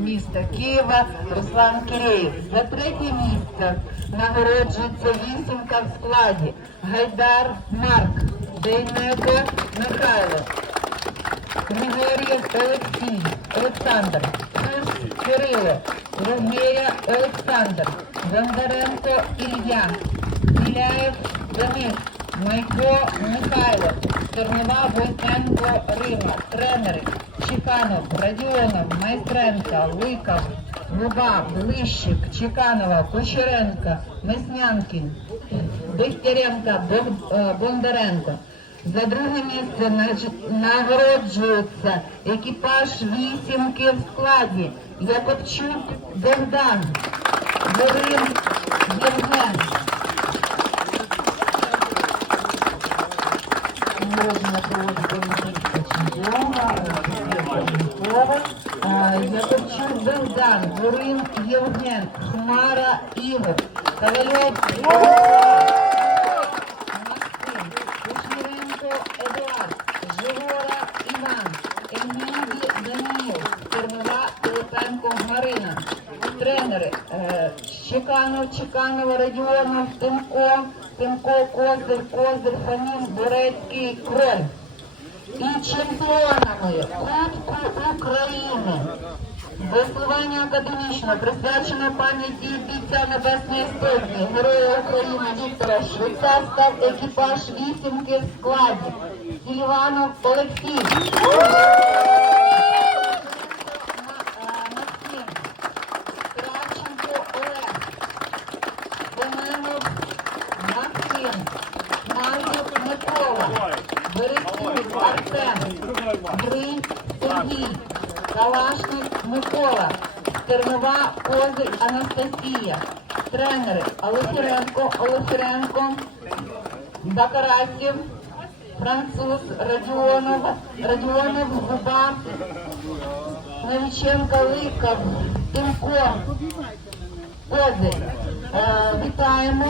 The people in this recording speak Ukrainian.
міста Києва Руслан Киреєв. За третє місце нагороджується вісімка в складі Гайдар Марк, Дейнеко Михайло, Григор'єв Олексій, Олександр, Кус Кирило, Ругея Олександр, Бондаренко Ілля, Біляєв Денис, Майко Михайло, Тернова Войтенко Рима, тренери Чеканов, Радіонов, Майстренка, Ликов, Губа, Блищик, Чеканова, Кучеренко, Меснянкін, Дегтяренко, е, Бондаренко. За друге місце нагороджується екіпаж вісімки в складі Якобчук Богдан, Горин Євген. Нагородження проводить Олімпійська чемпіона Олімпіада. Якобчук Богдан, Горин Євген, Хмара Ігор, Ковальов Максим, Кушніренко Едуард, Живора Іван, Ельмінді Даніїл, Тернова Пилипенко Марина. Тренери е, Чеканов, Чеканова, Радіонов, Тимко, Тимко, Козир, Козир, Фанін, Борецький, Кроль. І чемпіонами Кубку України. Веслування академічно присвячено пам'яті бійця Небесної Сотні, Героя України Віктора Швеця став екіпаж вісімки в складі. Сільванов Олексій. Максим. Кравченко Олег. Семенов Максим. Мазур Микола. Бринь Сергій, Калашник Микола, Тернова Козир Анастасія, тренери Олефіренко, Олефіренко, Бакарасів, Француз Радіонов, Радіонов Губа, Новіченко Ликов, Тимко. Е, Вітаємо.